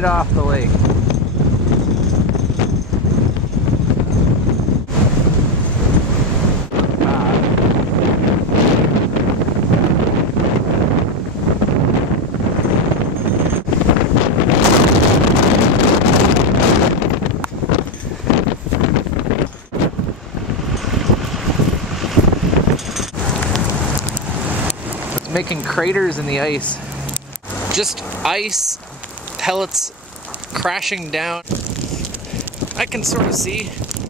right off the lake. Making craters in the ice. Just ice pellets crashing down. I can sort of see